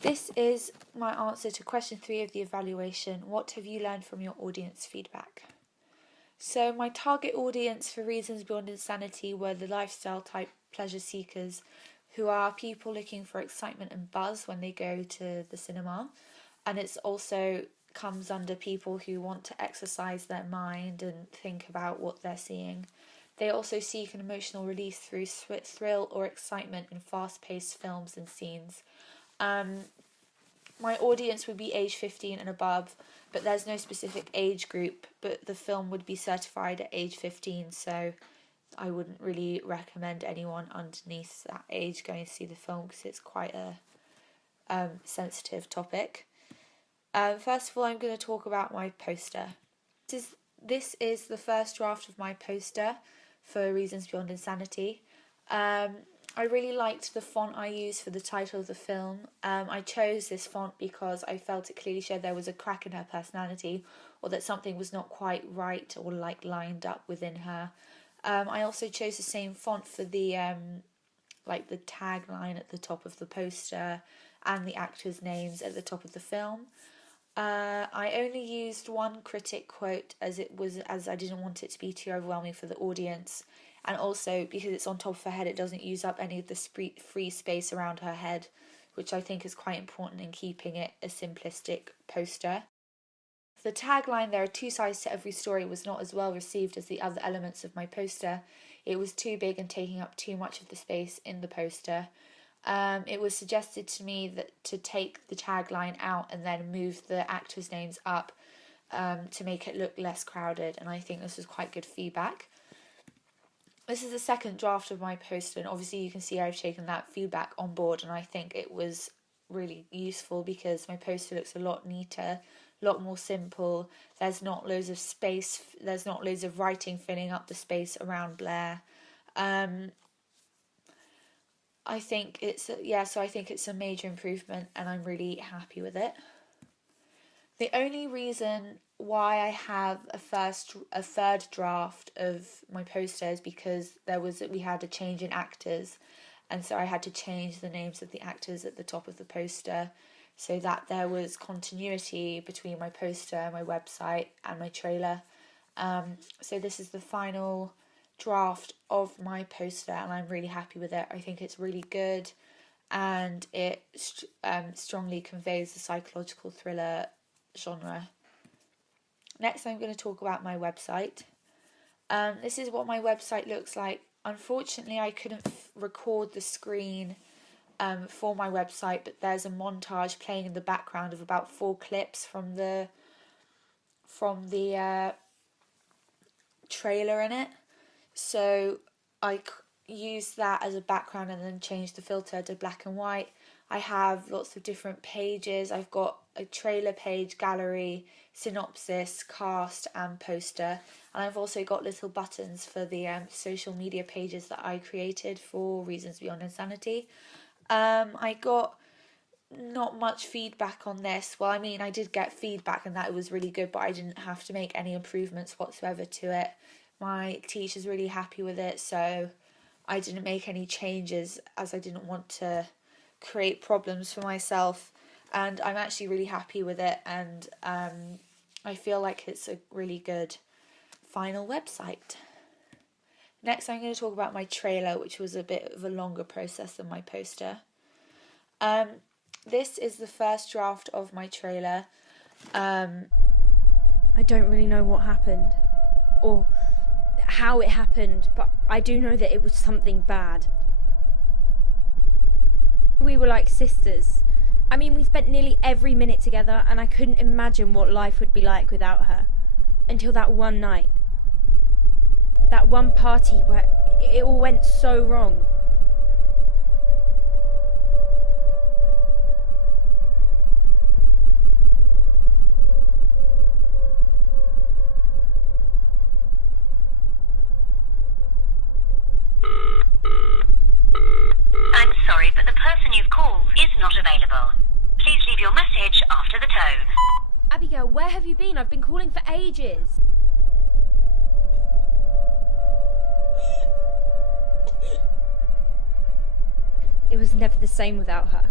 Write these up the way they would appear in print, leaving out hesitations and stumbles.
This is my answer to question 3 of the evaluation. What have you learned from your audience feedback? So my target audience for Reasons Beyond Insanity were the lifestyle type pleasure seekers, who are people looking for excitement and buzz when they go to the cinema. And it's also comes under people who want to exercise their mind and think about what they're seeing. They also seek an emotional release through thrill or excitement in fast-paced films and scenes. My audience would be age 15 and above, but there's no specific age group, but the film would be certified at age 15, so I wouldn't really recommend anyone underneath that age going to see the film because it's quite a sensitive topic. First of all, I'm going to talk about my poster. This is the first draft of my poster for Reasons Beyond Insanity. I really liked the font I used for the title of the film. I chose this font because I felt it clearly showed there was a crack in her personality, or that something was not quite right or lined up within her. I also chose the same font for the the tagline at the top of the poster and the actors' names at the top of the film. I only used one critic quote as I didn't want it to be too overwhelming for the audience, and also because it's on top of her head, it doesn't use up any of the free space around her head, which I think is quite important in keeping it a simplistic poster. The tagline, "There are two sides to every story," was not as well received as the other elements of my poster. It was too big and taking up too much of the space in the poster. It was suggested to me that to take the tagline out and then move the actors' names up to make it look less crowded, and I think this was quite good feedback. This is the second draft of my poster, and obviously you can see I've taken that feedback on board, and I think it was really useful because my poster looks a lot neater, a lot more simple. There's not loads of space, there's not loads of writing filling up the space around Blair. I think it's a major improvement, and I'm really happy with it. The only reason why I have a third draft of my poster is because we had a change in actors, and so I had to change the names of the actors at the top of the poster so that there was continuity between my poster, my website, and my trailer. So this is the final draft of my poster, and I'm really happy with it. I think it's really good, and it strongly conveys the psychological thriller genre. Next, I'm going to talk about my website. This is what my website looks like. Unfortunately, I couldn't record the screen for my website, but there's a montage playing in the background of about 4 clips from the trailer in it. So I used that as a background and then changed the filter to black and white. I have lots of different pages. I've got a trailer page, gallery, synopsis, cast, and poster. And I've also got little buttons for the social media pages that I created for Reasons Beyond Insanity. I got not much feedback on this. Well, I mean, I did get feedback and that it was really good, but I didn't have to make any improvements whatsoever to it. My teacher's really happy with it, so I didn't make any changes as I didn't want to create problems for myself, and I'm actually really happy with it, and I feel like it's a really good final website. Next, I'm going to talk about my trailer, which was a bit of a longer process than my poster. This is the first draft of my trailer. I don't really know what happened, or how it happened, but I do know that it was something bad. We were like sisters. I mean, we spent nearly every minute together, and I couldn't imagine what life would be like without her. Until that one night. That one party where it all went so wrong. I'm sorry, but the person you've called is not available. Please leave your message after the tone. Abigail, where have you been? I've been calling for ages. It was never the same without her.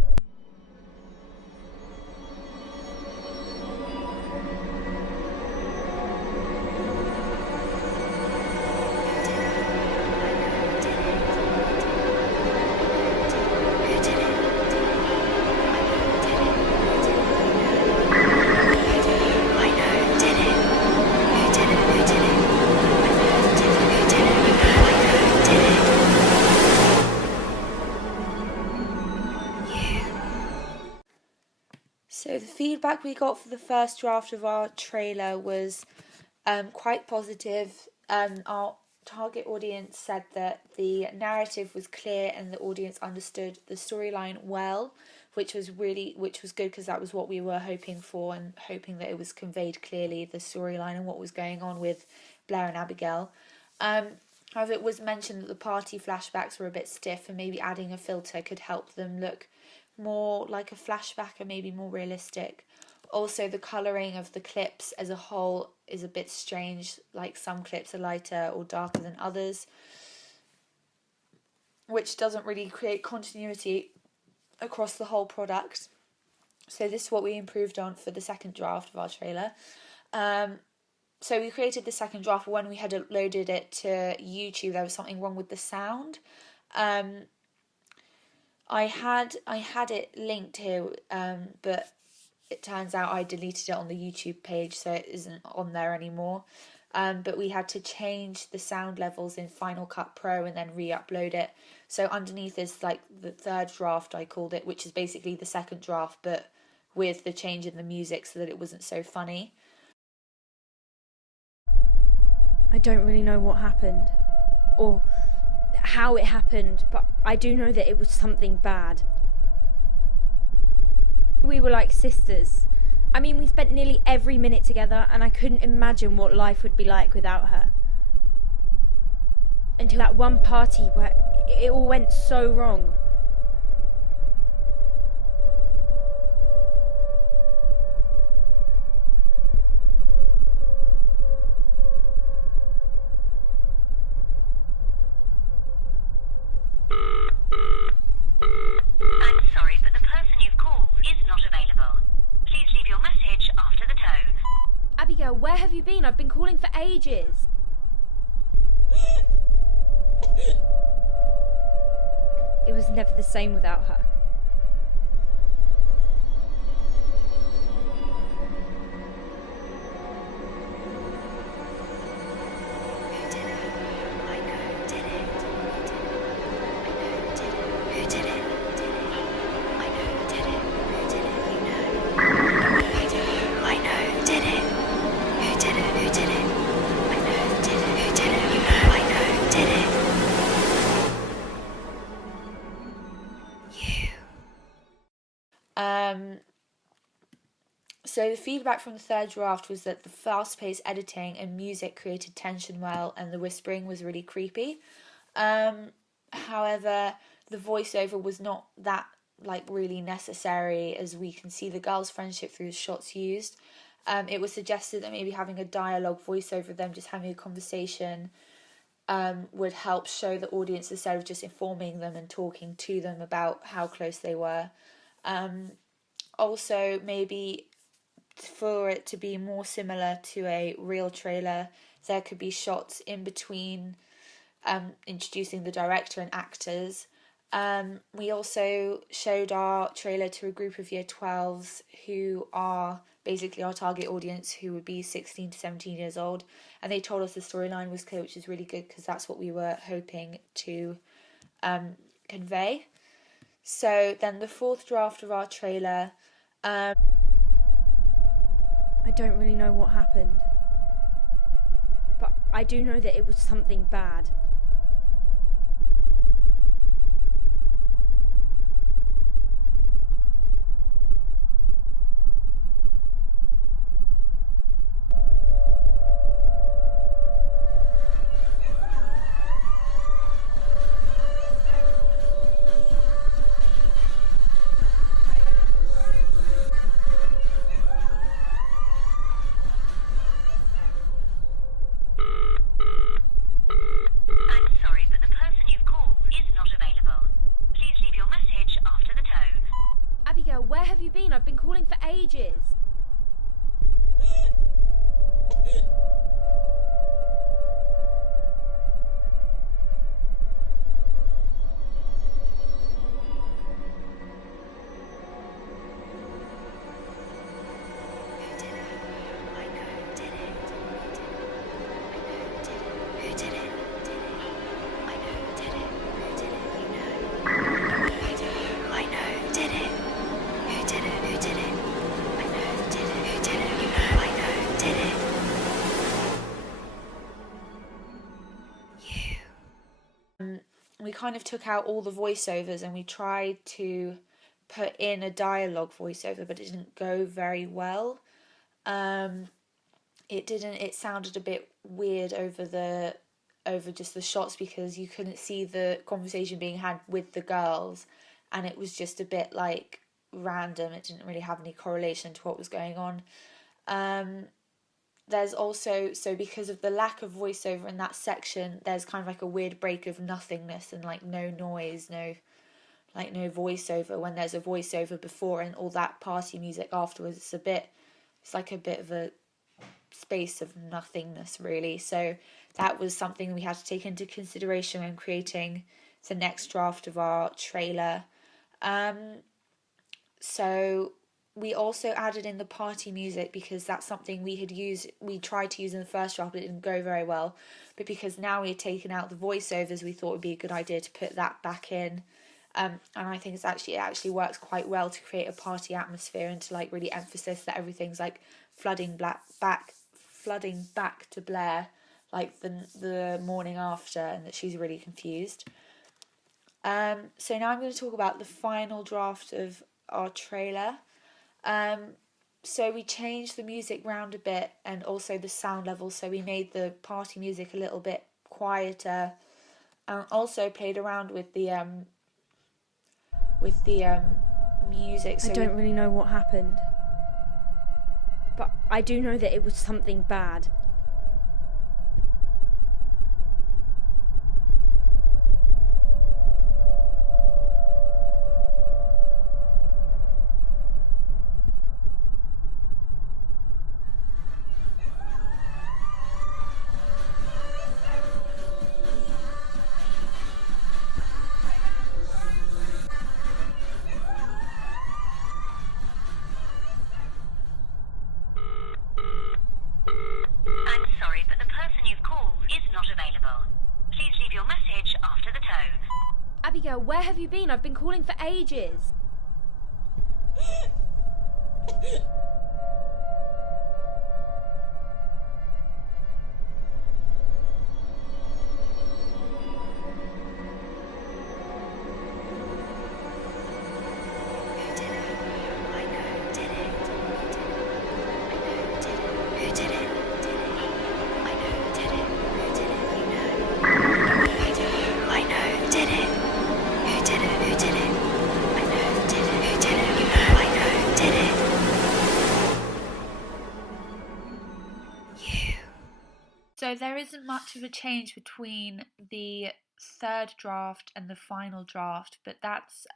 So the feedback we got for the first draft of our trailer was quite positive. Our target audience said that the narrative was clear and the audience understood the storyline well, which was good because that was what we were hoping for, and hoping that it was conveyed clearly, the storyline and what was going on with Blair and Abigail. However, it was mentioned that the party flashbacks were a bit stiff, and maybe adding a filter could help them look more like a flashback and maybe more realistic. Also, the colouring of the clips as a whole is a bit strange, like some clips are lighter or darker than others, which doesn't really create continuity across the whole product. So this is what we improved on for the second draft of our trailer. So we created the second draft. When we had uploaded it to YouTube, there was something wrong with the sound. I had it linked here, but it turns out I deleted it on the YouTube page, so it isn't on there anymore. But we had to change the sound levels in Final Cut Pro and then re-upload it. So underneath is like the third draft, I called it, which is basically the second draft, but with the change in the music so that it wasn't so funny. I don't really know what happened, or how it happened, but I do know that it was something bad. We were like sisters. I mean, we spent nearly every minute together, and I couldn't imagine what life would be like without her. Until that one party where it all went so wrong. I'm sorry, but the person you've called is not available. Please leave your message after the tone. Abigail, where have you been? I've been calling for ages. It was never the same without her. So the feedback from the third draft was that the fast-paced editing and music created tension well, and the whispering was really creepy. However, the voiceover was not that really necessary, as we can see the girls' friendship through the shots used. It was suggested that maybe having a dialogue voiceover of them just having a conversation would help show the audience instead of just informing them and talking to them about how close they were. Also, maybe for it to be more similar to a real trailer, there could be shots in between introducing the director and actors. We also showed our trailer to a group of year 12s who are basically our target audience, who would be 16 to 17 years old, and they told us the storyline was clear, which is really good because that's what we were hoping to convey. So then the fourth draft of our trailer, I don't really know what happened, but I do know that it was something bad. I'm sorry, but the person you've called is not available. Please leave your message after the tone. Abigail, where have you been? I've been calling for ages. kind of took out all the voiceovers and we tried to put in a dialogue voiceover, but it didn't go very well. It sounded a bit weird over just the shots because you couldn't see the conversation being had with the girls, and it was just a bit like random. It didn't really have any correlation to what was going on. There's also, so because of the lack of voiceover in that section, there's kind of like a weird break of nothingness and like no noise, no voiceover, when there's a voiceover before and all that party music afterwards. It's like a bit of a space of nothingness, really. So that was something we had to take into consideration when creating the next draft of our trailer. So we also added in the party music because that's something we tried to use in the first draft, but it didn't go very well. But because now we had taken out the voiceovers, we thought it would be a good idea to put that back in. And I think it actually works quite well to create a party atmosphere and to like really emphasize that everything's like flooding back to Blair like the morning after, and that she's really confused. So now I'm going to talk about the final draft of our trailer. So we changed the music round a bit and also the sound level. So we made the party music a little bit quieter, and also played around with the music. So I don't really know what happened, but I do know that it was something bad. I'm sorry, but the person you've called is not available. Please leave your message after the tone. Abigail, where have you been? I've been calling for ages. So there isn't much of a change between the third draft and the final draft, but that's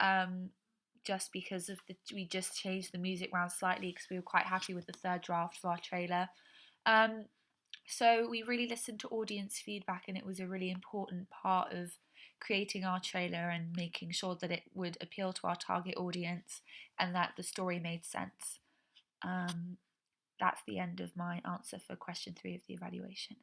just because we just changed the music round slightly because we were quite happy with the third draft of our trailer. So we really listened to audience feedback, and it was a really important part of creating our trailer and making sure that it would appeal to our target audience and that the story made sense. That's the end of my answer for question 3 of the evaluation.